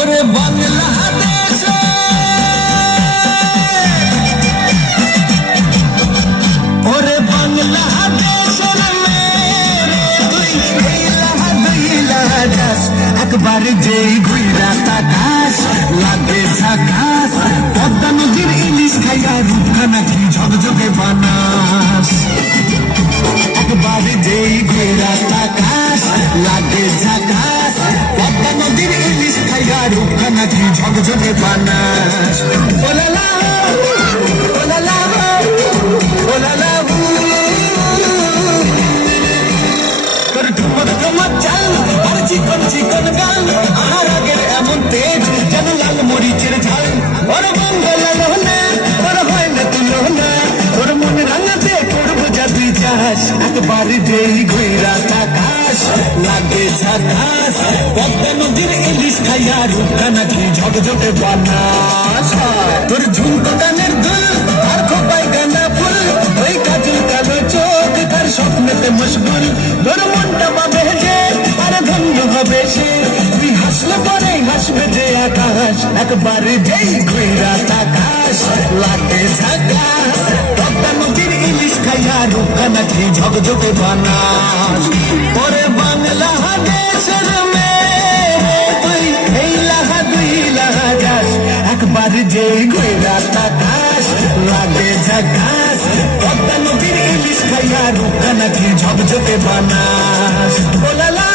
ওরে বাংলাদেশে ওরে বাংলাদেশের মেরে তুই হইলা যাস একবার যেই ঘুইরা তাকাস লাগে ঝাকাস পদ্মা নদীর ইলিশ খাইয়া রূপখানা কি ঝকঝকে বানাস একবার যেই ঘুইরা তাকাস লাগে ঝাকাস পদ্মা নদীর ইলিশ খাইয়া রূপখানা কি ঝকঝকে বানাস ওলালা ওলালা ওলালা তোর ঠুমক ঠুমক চাল আর চিকন চিকন গাল আর আগের এমন তেজ যেন লাল মরিচের ঝাল ওর মঙ্গল লোনা ওর হয় না তুলনা তোর মন রাঙাতে করবো যা তুই চাস একবার যেই ঘুইরা তাকাস লাগে ঝাকাস পদ্মা নদীর ইলিশ খাইয়া রূপখানা কি ঝকঝকে বানাস তোর ঝুমকো গানের দুল আর খোপায় গানা ফুল ওই কাজল কালো চোখ তার স্বপ্নেতে মশগুল তোর মনটা পাবে যে আর ধন্য হবে সে তুই হাসলে পরে হাসবে যে আকাশ একবার যেই ঘুইরা তাকাস লাগে ঝাকাস পদ্মা নদীর ইলিশ খাইয়া রূপখানা কি ঝকঝকে বানাস ওরে বাংলাদেশের মেয়ে তুই এই লাহা দুই লাহা যাস একবার যেই ঘুইরা তাকাস লাগে ঝাকাস পদ্মা নদীর ইলিশ খাইয়া রূপখানা কি ঝকঝকে বানাস ওলালা